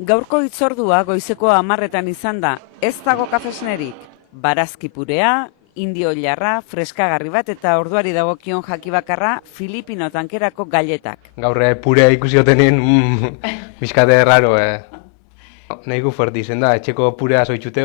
Gaurko hitzordua goizeko 10etan izan da, ez dago kafesnerik. Barazki purea, indio jarra, freskagarri bat eta orduari dagokion jakibakarra Filipino tankerako galetak. Gaur purea ikusi otenin, bizkate raro. Nahiko fuerte izen da, etxeko purea zoitzute,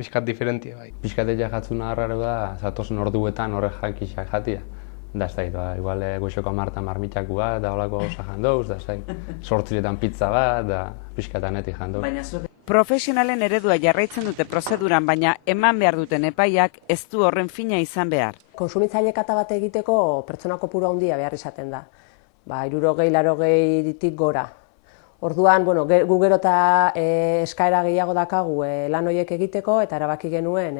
bizkat diferentia. Bizkate jatzuna raro da, zatozen orduetan horrek jakizak jatia. Da ez da, igual goizeko 10 marmitxaku bat, da holako gauza jandouz, da ez da, 8 pizza bat, da bizkatanetik jandouz. Profesionalen eredua jarraitzen dute prozeduran, baina eman behar duten epaiak ez du horren fina izan behar. Konsumitzaile kata bat egiteko pertsona kopuru handia behar izaten da. 60-80tik gora. Orduan, gu gero eta eskaera gehiago dakagu lan horiek egiteko eta erabaki genuen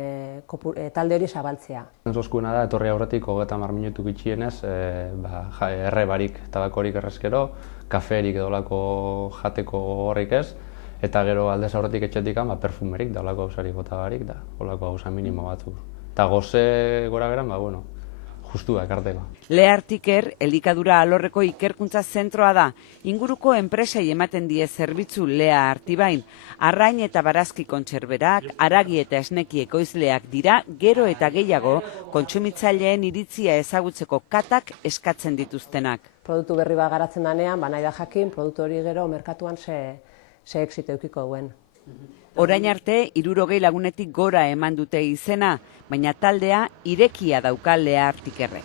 talde hori zabaltzea. Zoskuena da, etorri aurretik 30 minutu gitxienez, erre barik, tabakorik errezkero, kaferik edolako jateko horrik ez, eta gero aldez aurretik etxetik perfumerik, da olako gauzari bota barik, da olako gauza minimo batzuk. Eta goze gora beran, justu ekarteko. Lea Artiker, elikadura alorreko ikerkuntza zentroa da. Inguruko enpresei ematen die zerbitzu Lea Artibain. Arrain eta barazki kontserberak, haragi eta esneki ekoizleak dira, gero eta gehiago kontsumitzaileen iritzia ezagutzeko katak eskatzen dituztenak. Produktu berri bat garatzen danean, nahi da jakin, produktu hori gero merkatuan ze exito edukiko duen. Orain arte, 60 lagunetik gora eman dute izena, baina taldea irekia dauka Lea Artikerrek.